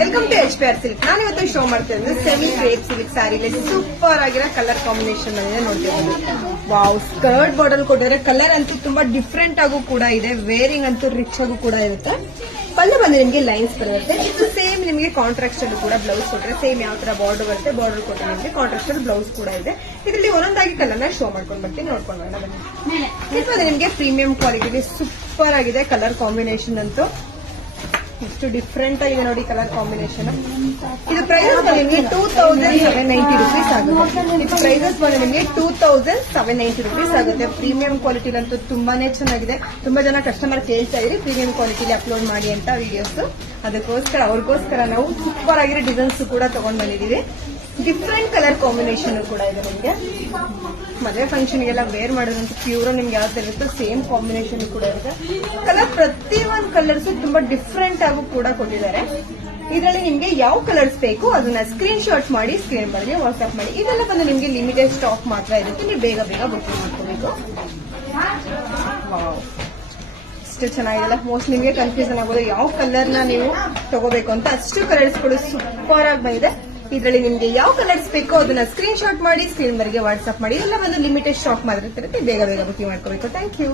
Welcome to HPR silk. ನಾನು ಇವತ್ತು show ಮಾಡ್ತಾ ಇದ್ದೀನಿ ಸೆಮಿ ಕ್ರೇಪ್ ಸಿಲ್ಕ್ ಸ್ಯಾರಿಲಿ ಸೂಪರ್ ಆಗಿರೋ ಕಲರ್ ಕಾಂಬಿನೇಷನ್ ಅಲ್ಲಿ ನೋಡ್ತಿದ್ದೀನಿ. ವಾವ್, ಸ್ಕರ್ಟ್ ಬಾರ್ಡರ್ ಕೊಟ್ಟಿದ್ರೆ ಕಲರ್ ಅಂತೂ ತುಂಬಾ ಡಿಫ್ರೆಂಟ್ ಆಗು ಕೂಡ ಇದೆ. ವೇರಿಂಗ್ ಅಂತೂ ರಿಚ್ ಆಗು ಕೂಡ ಇರುತ್ತೆ. ಪಲ್ಲು ಬಂದು ನಿಮಗೆ ಲೈನ್ಸ್ ಬರುತ್ತೆ. ಇದು ಸೇಮ್ ನಿಮಗೆ ಕಾಂಟ್ರಾಕ್ಟ್ ಅಲ್ಲಿ ಕೂಡ ಬ್ಲೌಸ್ ಕೊಟ್ಟರೆ ಸೇಮ್ ಯಾವ ತರ ಬಾರ್ಡರ್ ಬರುತ್ತೆ ಬಾರ್ಡರ್ ಕೊಟ್ಟರೆ ನಿಮಗೆ ಕಾಂಟ್ರಾಕ್ಟ್ ಅಲ್ಲಿ ಬ್ಲೌಸ್ ಕೂಡ ಇದೆ. ಇದರಲ್ಲಿ ಒಂದೊಂದಾಗಿ ಕಲರ್ನ ಶೋ ಮಾಡ್ಕೊಂಡು ಬರ್ತೀನಿ, ನೋಡ್ಕೊಂಡು ಬನ್ನಿ. ಇದು ನಿಮಗೆ ಪ್ರೀಮಿಯಂ ಕ್ವಾಲಿಟಿಲಿ ಸೂಪರ್ ಆಗಿದೆ ಕಲರ್ ಕಾಂಬಿನೇಷನ್ ಅಂತೂ. ಎಷ್ಟು ಡಿಫ್ರೆಂಟ್ ಆಗಿದೆ ನೋಡಿ ಕಲರ್ ಕಾಂಬಿನೇಷನ್. ಇದು ಪ್ರೈಸಸ್ ಬಂದು ನಿಮಗೆ 2790 rupees ಆಗುತ್ತೆ. ಇದು ಪ್ರೈಸಸ್ ಬಂದು ನಿಮಗೆ 2790 rupees ಆಗುತ್ತೆ. ಪ್ರೀಮಿಯಂ ಕ್ವಾಲಿಟಿಲಂತೂ ತುಂಬಾನೇ ಚೆನ್ನಾಗಿದೆ. ತುಂಬಾ ಜನ ಕಸ್ಟಮರ್ ಕೇಳ್ತಾ ಇದ್ರಿ ಪ್ರೀಮಿಯಂ ಕ್ವಾಲಿಟಿಲಿ ಅಪ್ಲೋಡ್ ಮಾಡಿ ಅಂತ ವಿಡಿಯೋಸ್. ಅದಕ್ಕೋಸ್ಕರ ಅವ್ರಿಗೋಸ್ಕರ ನಾವು ಸೂಪರ್ ಆಗಿರೋ ಡಿಸೈನ್ಸ್ ಕೂಡ ತಗೊಂಡ್ ಬಂದಿದೀವಿ. ಡಿಫ್ರೆಂಟ್ ಕಲರ್ ಕಾಂಬಿನೇಷನ್ ಕೂಡ ಇದೆ ನಿಮಗೆ. ಮದುವೆ ಫಂಕ್ಷನ್ಗೆಲ್ಲ ವೇರ್ ಮಾಡೋದಂತ ಪ್ಯೂರ್ ನಿಮ್ಗೆ ಯಾವ ತರ ಇರುತ್ತೋ ಸೇಮ್ ಕಾಂಬಿನೇಷನ್ ಕೂಡ ಇರುತ್ತೆ. ಕಲರ್ ಪ್ರತಿಯೊಂದು ಕಲರ್ಸ್ ತುಂಬಾ ಡಿಫ್ರೆಂಟ್ ಆಗು ಕೂಡ ಕೊಟ್ಟಿದ್ದಾರೆ. ಇದರಲ್ಲಿ ನಿಮ್ಗೆ ಯಾವ ಕಲರ್ಸ್ ಬೇಕು ಅದನ್ನ ಸ್ಕ್ರೀನ್ ಶಾಟ್ ಮಾಡಿ ಸ್ಕ್ರೀನ್ ಬಗ್ಗೆ ವಾಟ್ಸ್ಆಪ್ ಮಾಡಿ. ಇದೆಲ್ಲ ಬಂದು ನಿಮ್ಗೆ ಲಿಮಿಟೆಡ್ ಸ್ಟಾಕ್ ಮಾತ್ರ ಇರುತ್ತೆ. ನೀವು ಬೇಗ ಬೇಗ ಬುಕಿಂಗ್ ಮಾಡ್ಕೋಬೇಕು. ಅಷ್ಟು ಚೆನ್ನಾಗಿಲ್ಲ. ಮೋಸ್ಟ್ ನಿಮ್ಗೆ ಕನ್ಫ್ಯೂಷನ್ ಆಗೋದು ಯಾವ ಕಲರ್ ನ ನೀವು ತಗೋಬೇಕು ಅಂತ. ಅಷ್ಟು ಕಲರ್ಸ್ ಕೂಡ ಸೂಪರ್ ಆಗಿ ಬಂದಿದೆ. ಇದರಲ್ಲಿ ನಿಮ್ಗೆ ಯಾವ ಕಲರ್ಸ್ ಬೇಕೋ ಅದನ್ನ ಸ್ಕ್ರೀನ್ ಶಾಟ್ ಮಾಡಿ ಸ್ಕ್ರೀನ್ ವರೆಗೆ ವಾಟ್ಸ್ಆಪ್ ಮಾಡಿ. ಇದೆಲ್ಲ ಒಂದು ಲಿಮಿಟೆಡ್ ಸ್ಟಾಕ್ ಮಾತ್ರ ಇರುತ್ತೆ. ಬೇಗ ಬೇಗ ಬುಕಿಂಗ್ ಮಾಡ್ಕೋಬೇಕು. Thank you.